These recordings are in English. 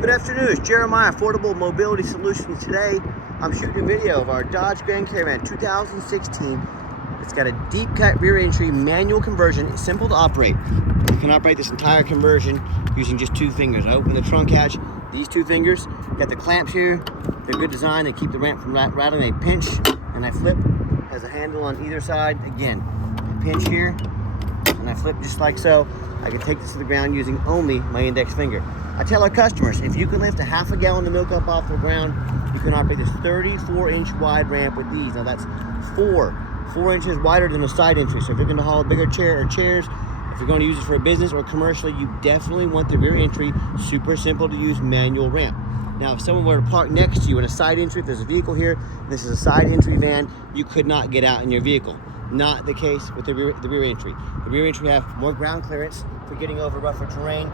Good afternoon, it's Jeremiah, Affordable Mobility Solutions. Today, I'm shooting a video of our Dodge Grand Caravan 2016. It's got a deep cut rear entry manual conversion. It's simple to operate. You can operate this entire conversion using just two fingers. I open the trunk hatch, these two fingers, got the clamps here. They're good design, they keep the ramp from rattling. They pinch and I flip. Has a handle on either side. Again, I pinch here and I flip just like so. I can take this to the ground using only my index finger. I tell our customers, if you can lift a half a gallon of milk up off the ground, you can operate this 34-inch wide ramp with these. Now that's four inches wider than a side entry. So if you're going to haul a bigger chair or chairs, if you're going to use it for a business or commercially, you definitely want the rear entry super simple to use manual ramp. Now, if someone were to park next to you in a side entry, if there's a vehicle here, this is a side entry van, you could not get out in your vehicle. Not the case with the rear entry. The rear entry have more ground clearance for getting over rougher terrain,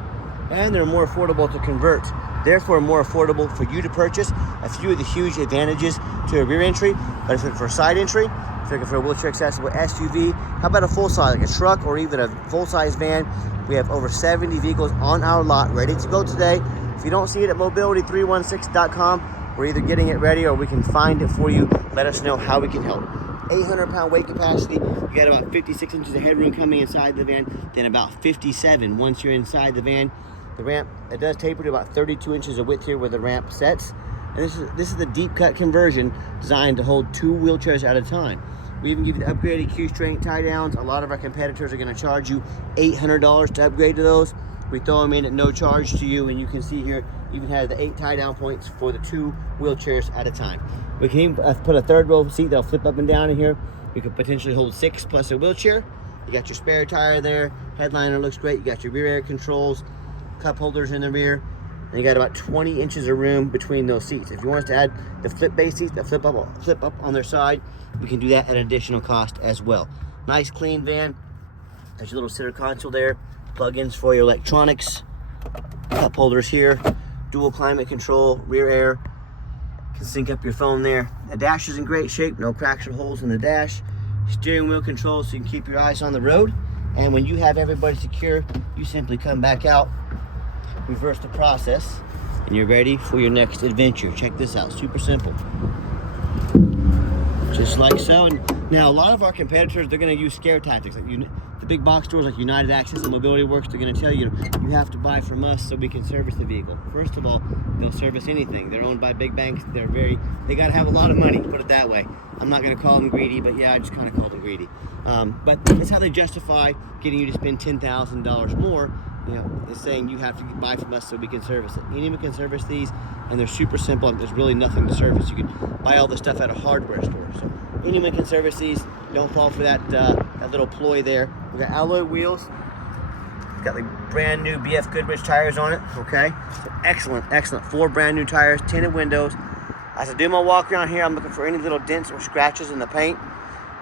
and they're more affordable to convert. Therefore, more affordable for you to purchase. A few of the huge advantages to a rear entry, but if you're looking for a side entry, if you're looking for a wheelchair accessible SUV, how about a full size, like a truck or even a full size van? We have over 70 vehicles on our lot ready to go today. If you don't see it at mobility316.com, we're either getting it ready or we can find it for you. Let us know how we can help. 800-pound weight capacity. You got about 56 inches of headroom coming inside the van, then about 57 once you're inside the van. The ramp, it does taper to about 32 inches of width here where the ramp sets. And this is the deep cut conversion designed to hold two wheelchairs at a time. We even give you the upgraded Q-string tie downs. A lot of our competitors are going to charge you $800 to upgrade to those. We throw them in at no charge to you, and you can see here even has the 8 tie down points for the two wheelchairs at a time. We can even put a third row seat that'll flip up and down in here. You could potentially hold 6 plus a wheelchair. You got your spare tire there. Headliner looks great. You got your rear air controls, cup holders in the rear, and you got about 20 inches of room between those seats. If you want us to add the flip base seats that flip up on their side, we can do that at an additional cost as well. Nice clean van. There's your little center console there, plug-ins for your electronics, cup holders here, dual climate control, rear air, can sync up your phone there. The dash is in great shape, no cracks or holes in the dash. Steering wheel controls so you can keep your eyes on the road. And when you have everybody secure, you simply come back out, reverse the process, and you're ready for your next adventure. Check this out, super simple. Just like so. And now a lot of our competitors, they're going to use scare tactics. Like the big box stores like United Access and Mobility Works, they're going to tell you, you have to buy from us so we can service the vehicle. First of all, they'll service anything. They're owned by big banks. They got to have a lot of money, put it that way. I'm not going to call them greedy, but yeah, I just kind of called them greedy. But that's how they justify getting you to spend $10,000 more. It's saying you have to buy from us so we can service it. Anyone can service these, and they're super simple. There's really nothing to service. You can buy all the stuff at a hardware store. So anyone can service these. Don't fall for that little ploy there. We got alloy wheels. Got the brand new BF Goodrich tires on it. Okay, so excellent. 4 brand new tires, tinted windows. As I do my walk around here, I'm looking for any little dents or scratches in the paint.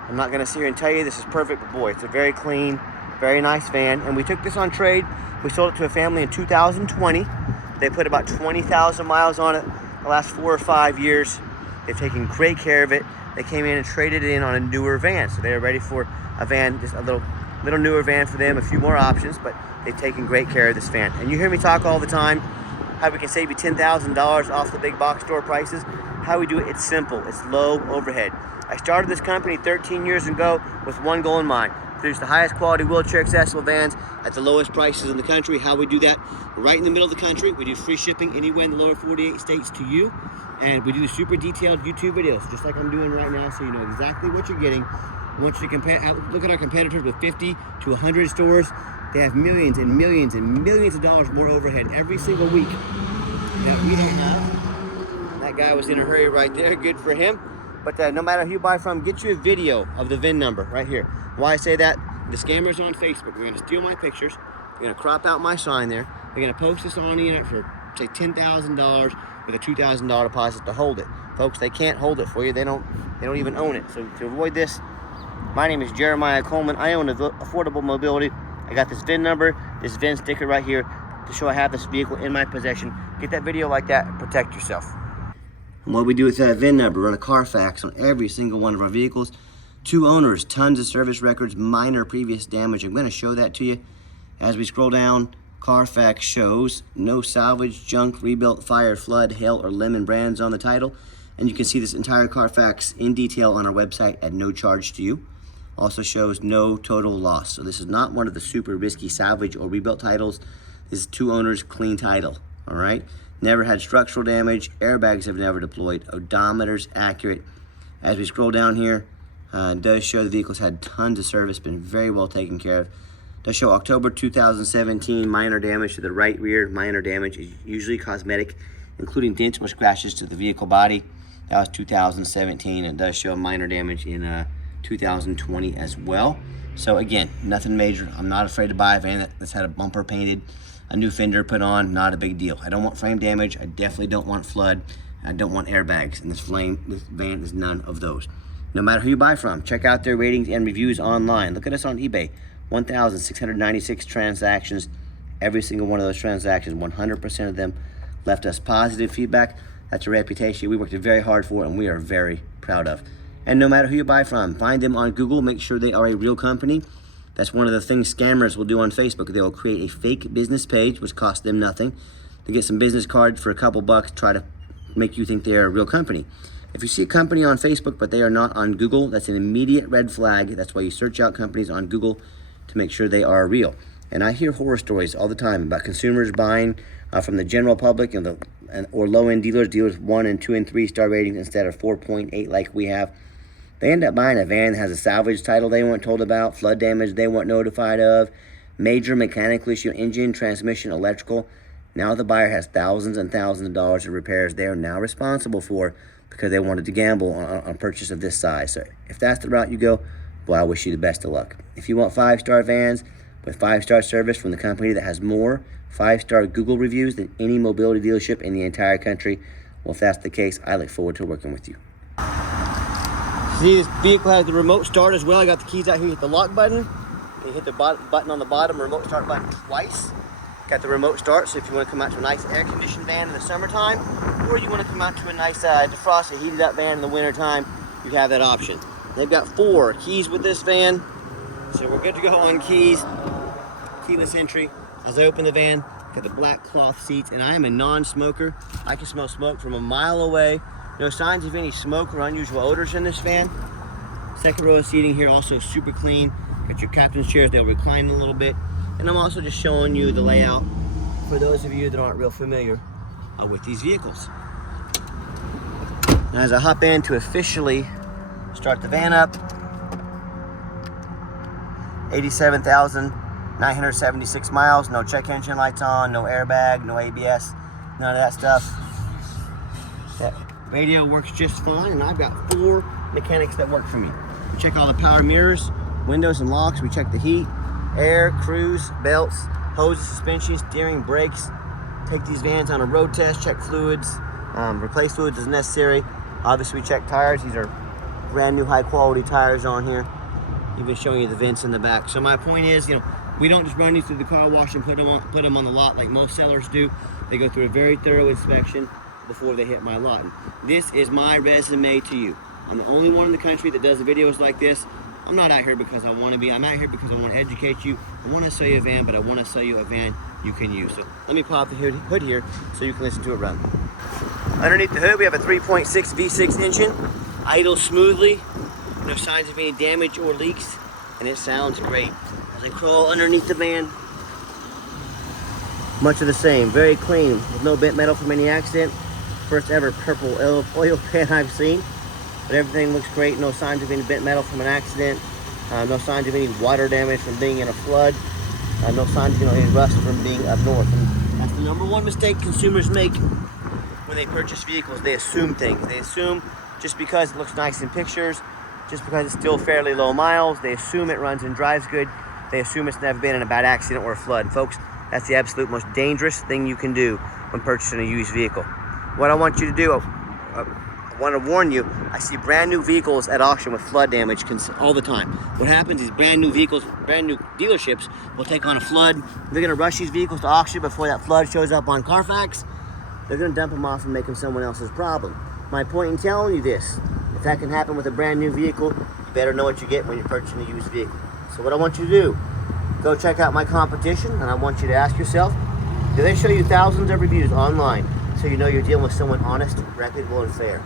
I'm not going to sit here and tell you this is perfect, but boy, it's a very clean, very nice van. And we took this on trade. We sold it to a family in 2020. They put about 20,000 miles on it the last 4 or 5 years. They've taken great care of it. They came in and traded it in on a newer van. So they are ready for a van, just a little newer van for them, a few more options, but they've taken great care of this van. And you hear me talk all the time how we can save you $10,000 off the big box store prices. How we do it, it's simple. It's low overhead. I started this company 13 years ago with one goal in mind: produce the highest quality wheelchair accessible vans at the lowest prices in the country. How we do that? Right in the middle of the country. We do free shipping anywhere in the lower 48 states to you. And we do super detailed YouTube videos, just like I'm doing right now, so you know exactly what you're getting. I want you to look at our competitors with 50 to 100 stores. They have millions and millions and millions of dollars more overhead every single week that we don't have. That guy was in a hurry right there, good for him. But no matter who you buy from, get you a video of the VIN number right here. Why I say that? The scammers on Facebook, we're going to steal my pictures. They're going to crop out my sign there. They're going to post this on the internet for, say, $10,000 with a $2,000 deposit to hold it. Folks, they can't hold it for you. They don't even own it. So to avoid this, my name is Jeremiah Coleman. I own Affordable Mobility. I got this VIN number, this VIN sticker right here to show I have this vehicle in my possession. Get that video like that and protect yourself. And what we do with that VIN number, run a Carfax on every single one of our vehicles. 2 owners, tons of service records, minor previous damage. I'm going to show that to you as we scroll down. Carfax shows no salvage, junk, rebuilt, fire, flood, hail, or lemon brands on the title. And you can see this entire Carfax in detail on our website at no charge to you. Also shows no total loss. So this is not one of the super risky salvage or rebuilt titles. This is 2 owners, clean title, all right? Never had structural damage. Airbags have never deployed. Odometer's accurate. As we scroll down here, it does show the vehicle's had tons of service, been very well taken care of. It does show October 2017, minor damage to the right rear. Minor damage is usually cosmetic, including dents or scratches to the vehicle body. That was 2017. It does show minor damage in 2020 as well. So again, nothing major. I'm not afraid to buy a van that's had a bumper painted, a new fender put on, not a big deal. I don't want frame damage. I definitely don't want flood. I don't want airbags. And this van is none of those. No matter who you buy from, check out their ratings and reviews online. Look at us on eBay. 1,696 transactions. Every single one of those transactions, 100% of them left us positive feedback. That's a reputation we worked very hard for and we are very proud of. And no matter who you buy from, find them on Google, make sure they are a real company. That's one of the things scammers will do on Facebook. They will create a fake business page, which costs them nothing. They get some business cards for a couple bucks, try to make you think they're a real company. If you see a company on Facebook, but they are not on Google, that's an immediate red flag. That's why you search out companies on Google to make sure they are real. And I hear horror stories all the time about consumers buying from the general public or low-end dealers 1 and 2 and 3 star ratings instead of 4.8 like we have. They end up buying a van that has a salvage title they weren't told about, flood damage they weren't notified of, major mechanical issue, engine, transmission, electrical. Now the buyer has thousands and thousands of dollars of repairs they are now responsible for because they wanted to gamble on a purchase of this size. So if that's the route you go, boy, I wish you the best of luck. If you want 5-star vans with 5-star service from the company that has more 5-star Google reviews than any mobility dealership in the entire country, well, if that's the case, I look forward to working with you. See, this vehicle has the remote start as well. I got the keys out here. Hit the lock button. You hit the button on the bottom, remote start button twice. Got the remote start, so if you want to come out to a nice air-conditioned van in the summertime, or you want to come out to a nice defrosted, heated-up van in the wintertime, you have that option. They've got 4 keys with this van, so we're good to go on keys. Keyless entry. As I open the van, got the black cloth seats, and I am a non-smoker. I can smell smoke from a mile away. No signs of any smoke or unusual odors in this van. Second row of seating here, also super clean. Got your captain's chairs, they'll recline a little bit. And I'm also just showing you the layout for those of you that aren't real familiar with these vehicles. And as I hop in to officially start the van up, 87,976 miles, no check engine lights on, no airbag, no ABS, none of that stuff. That radio works just fine, and I've got 4 mechanics that work for me. We check all the power mirrors, windows and locks, we check the heat, air, cruise, belts, hoses, suspension, steering, brakes. Take these vans on a road test, check fluids, replace fluids as necessary. Obviously we check tires. These are brand new high quality tires on here. Even showing you the vents in the back. So my point is, we don't just run these through the car wash and put them on the lot like most sellers do. They go through a very thorough inspection before they hit my lot. And this is my resume to you. I'm the only one in the country that does videos like this. I'm not out here because I want to be. I'm out here because I want to educate you. I want to sell you a van, but I want to sell you a van you can use. So let me pop the hood here so you can listen to it run. Underneath the hood, we have a 3.6 V6 engine. Idles smoothly. No signs of any damage or leaks. And it sounds great. As I crawl underneath the van, much of the same. Very clean, with no bent metal from any accident. First ever purple oil pan I've seen. But everything looks great. No signs of any bent metal from an accident. No signs of any water damage from being in a flood. No signs of any rust from being up north. And that's the #1 mistake consumers make when they purchase vehicles. They assume things. They assume just because it looks nice in pictures, just because it's still fairly low miles, they assume it runs and drives good. They assume it's never been in a bad accident or a flood. And folks, that's the absolute most dangerous thing you can do when purchasing a used vehicle. What I want you to do, I want to warn you, I see brand new vehicles at auction with flood damage all the time. What happens is brand new vehicles, brand new dealerships will take on a flood. They're going to rush these vehicles to auction before that flood shows up on Carfax. They're going to dump them off and make them someone else's problem. My point in telling you this, if that can happen with a brand new vehicle, you better know what you get when you're purchasing a used vehicle. So what I want you to do, go check out my competition, and I want you to ask yourself, do they show you thousands of reviews online so you know you're dealing with someone honest, reputable, and fair?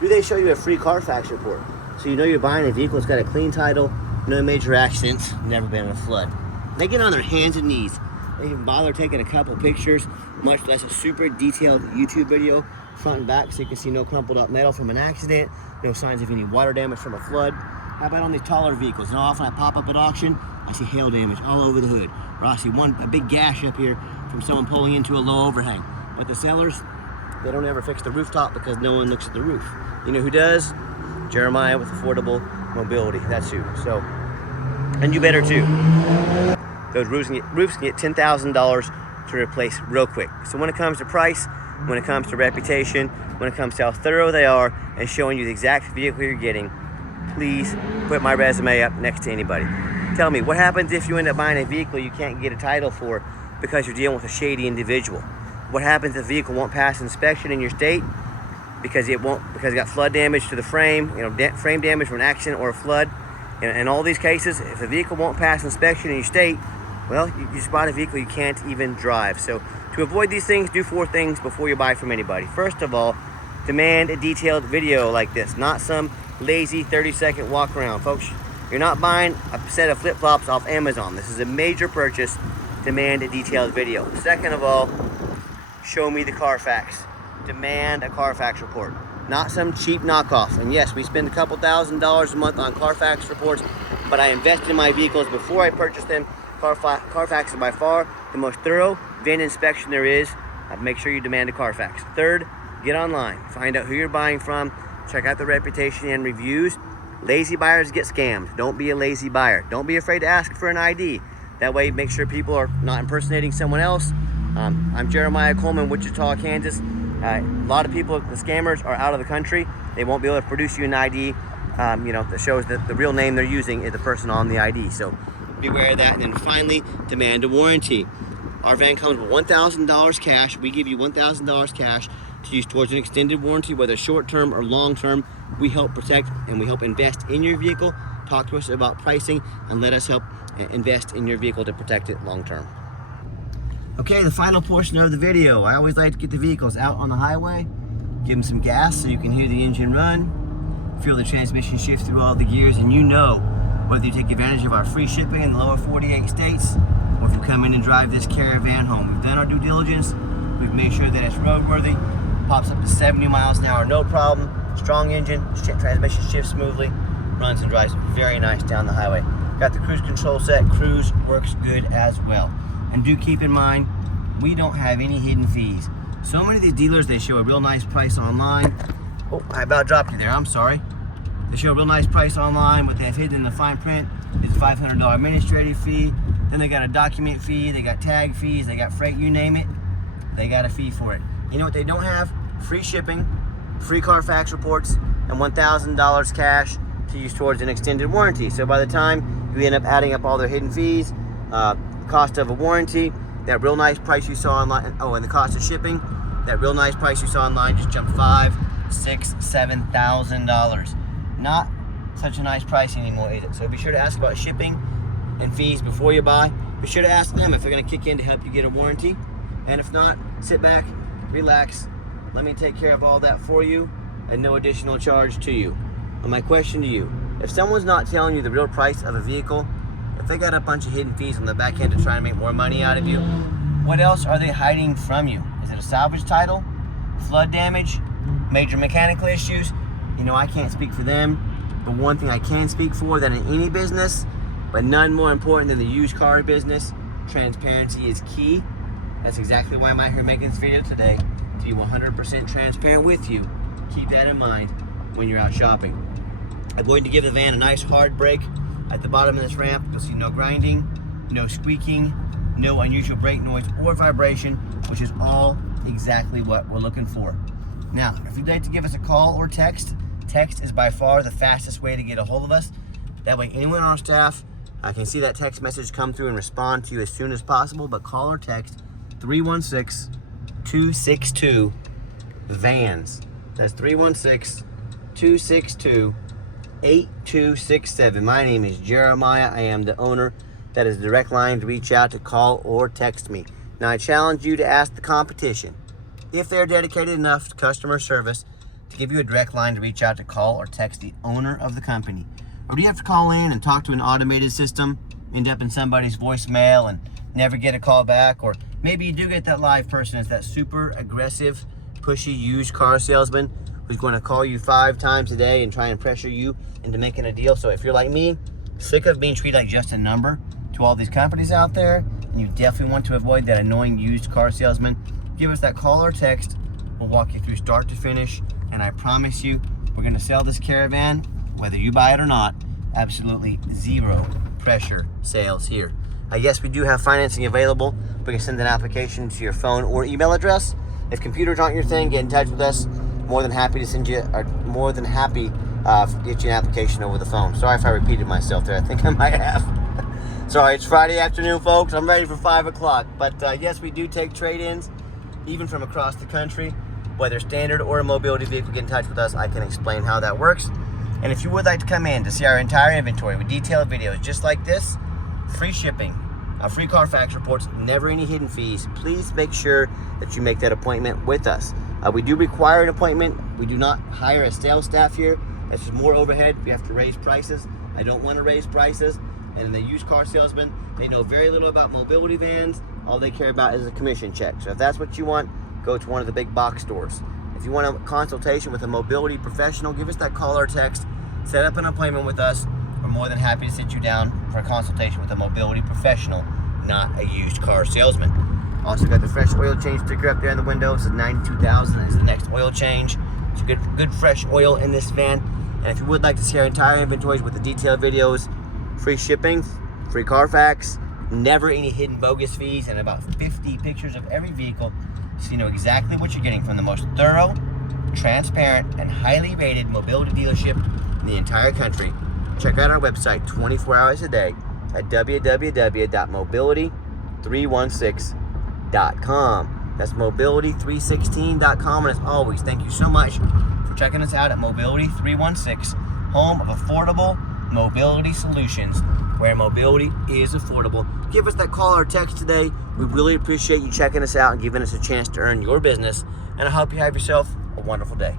Do they show you a free Carfax report so you know you're buying a vehicle that's got a clean title, no major accidents, never been in a flood? They get on their hands and knees. They even bother taking a couple pictures, much less a super detailed YouTube video, front and back, so you can see no crumpled up metal from an accident, no signs of any water damage from a flood. How about on these taller vehicles? You know, often I pop up at auction, I see hail damage all over the hood, or I see a big gash up here from someone pulling into a low overhang. But the sellers, they don't ever fix the rooftop because no one looks at the roof. You know who does? Jeremiah with Affordable Mobility. That's who. So, and you better too. Those roofs can get $10,000 to replace real quick. So when it comes to price, when it comes to reputation, when it comes to how thorough they are and showing you the exact vehicle you're getting, please put my resume up next to anybody. Tell me, what happens if you end up buying a vehicle you can't get a title for because you're dealing with a shady individual? What happens if the vehicle won't pass inspection in your state because it got flood damage to the frame, frame damage from an accident or a flood? In all these cases, if the vehicle won't pass inspection in your state, well, you just bought a vehicle you can't even drive. So to avoid these things, do 4 things before you buy from anybody. First of all, demand a detailed video like this, not some lazy 30-second walk around. Folks, you're not buying a set of flip-flops off Amazon. This is a major purchase. Demand a detailed video. Second of all, show me the Carfax. Demand a Carfax report, not some cheap knockoff. And yes, we spend a couple $1,000s a month on Carfax reports, but I invest in my vehicles before I purchase them. Carfax is by far the most thorough VIN inspection there is. Make sure you demand a Carfax. Third, get online. Find out who you're buying from. Check out the reputation and reviews. Lazy buyers get scammed. Don't be a lazy buyer. Don't be afraid to ask for an ID. That way, make sure people are not impersonating someone else. I'm Jeremiah Coleman, Wichita, Kansas. A lot of people, the scammers, are out of the country. They won't be able to produce you an ID, that shows that the real name they're using is the person on the ID. So beware of that. And then finally, demand a warranty. Our van comes with $1,000 cash. We give you $1,000 cash to use towards an extended warranty, whether short-term or long-term. We help protect and we help invest in your vehicle. Talk to us about pricing and let us help invest in your vehicle to protect it long-term. Okay, the final portion of the video. I always like to get the vehicles out on the highway, give them some gas so you can hear the engine run, feel the transmission shift through all the gears, and you know whether you take advantage of our free shipping in the lower 48 states or if you come in and drive this Caravan home. We've done our due diligence. We've made sure that it's roadworthy, pops up to 70 miles an hour, no problem, strong engine, transmission shifts smoothly, runs and drives very nice down the highway. Got the cruise control set, cruise works good as well. And do keep in mind, we don't have any hidden fees. So many of these dealers, they show a real nice price online. Oh, I about dropped you there, I'm sorry. They show a real nice price online. What they have hidden in the fine print is a $500 administrative fee. Then they got a document fee, they got tag fees, they got freight, you name it. They got a fee for it. You know what they don't have? Free shipping, free Carfax reports, and $1,000 cash to use towards an extended warranty. So by the time you end up adding up all their hidden fees, cost of a warranty, that real nice price you saw online, and the cost of shipping, that real nice price you saw online just jumped $5,000, $6,000, $7,000. Not such a nice price anymore, is it? So be sure to ask about shipping and fees before you buy. Be sure to ask them if they're going to kick in to help you get a warranty. And if not, sit back, relax, let me take care of all that for you and no additional charge to you. And my question to you, if someone's not telling you the real price of a vehicle, if they got a bunch of hidden fees on the back end to try and make more money out of you, what else are they hiding from you? Is it a salvage title, flood damage, major mechanical issues? You know, I can't speak for them, but one thing I can speak for, that in any business, but none more important than the used car business, transparency is key. That's exactly why I'm out here making this video today, to be 100% transparent with you. Keep that in mind when you're out shopping. I'm going to give the van a nice hard brake at the bottom of this ramp. You'll see no grinding, no squeaking, no unusual brake noise or vibration, which is all exactly what we're looking for. Now, if you'd like to give us a call or text is by far the fastest way to get a hold of us. That way anyone on our staff can see that text message come through and respond to you as soon as possible. But call or text 316-262-VANS. That's 316-262-8267. My name is Jeremiah. I am the owner That is the direct line to reach out, to call or text me. Now I challenge you to ask the competition if they're dedicated enough to customer service to give you a direct line to reach out, to call or text the owner of the company. Or do you have to call in and talk to an automated system, end up in somebody's voicemail and never get a call back? Or maybe you do get that live person. It's that super aggressive, pushy used car salesman who's going to call you 5 times a day and try and pressure you into making a deal. So if you're like me, sick of being treated like just a number to all these companies out there, and you definitely want to avoid that annoying used car salesman, give us that call or text. We'll walk you through start to finish, and I promise you, we're going to sell this Caravan, whether you buy it or not. Absolutely zero pressure sales here. Yes, we do have financing available. We can send an application to your phone or email address. If computers aren't your thing, get in touch with us. More than happy to send you, or more than happy get you an application over the phone. Sorry if I repeated myself there. I think I might have. Sorry, it's Friday afternoon, folks. I'm ready for 5 o'clock. But yes, we do take trade-ins, even from across the country. Whether standard or a mobility vehicle, get in touch with us. I can explain how that works. And if you would like to come in to see our entire inventory with detailed videos just like this, free shipping, free Carfax reports, never any hidden fees, please make sure that you make that appointment with us. We do require an appointment. We do not hire a sales staff here. That's just more overhead. We have to raise prices. I don't want to raise prices. And the used car salesman, they know very little about mobility vans. All they care about is a commission check. So if that's what you want, go to one of the big box stores. If you want a consultation with a mobility professional, give us that call or text. Set up an appointment with us. We're more than happy to sit you down for a consultation with a mobility professional, not a used car salesman. Also got the fresh oil change sticker up there in the window. It says 92,000 is the next oil change. So good fresh oil in this van. And if you would like to see our entire inventories with the detailed videos, free shipping, free Carfax, never any hidden bogus fees, and about 50 pictures of every vehicle, so you know exactly what you're getting from the most thorough, transparent, and highly rated mobility dealership in the entire country. Check out our website 24 hours a day at www.mobility316.com. That's mobility316.com. And as always, thank you so much for checking us out at Mobility 316, home of affordable mobility solutions, where mobility is affordable. Give us that call or text today. We really appreciate you checking us out and giving us a chance to earn your business. And I hope you have yourself a wonderful day.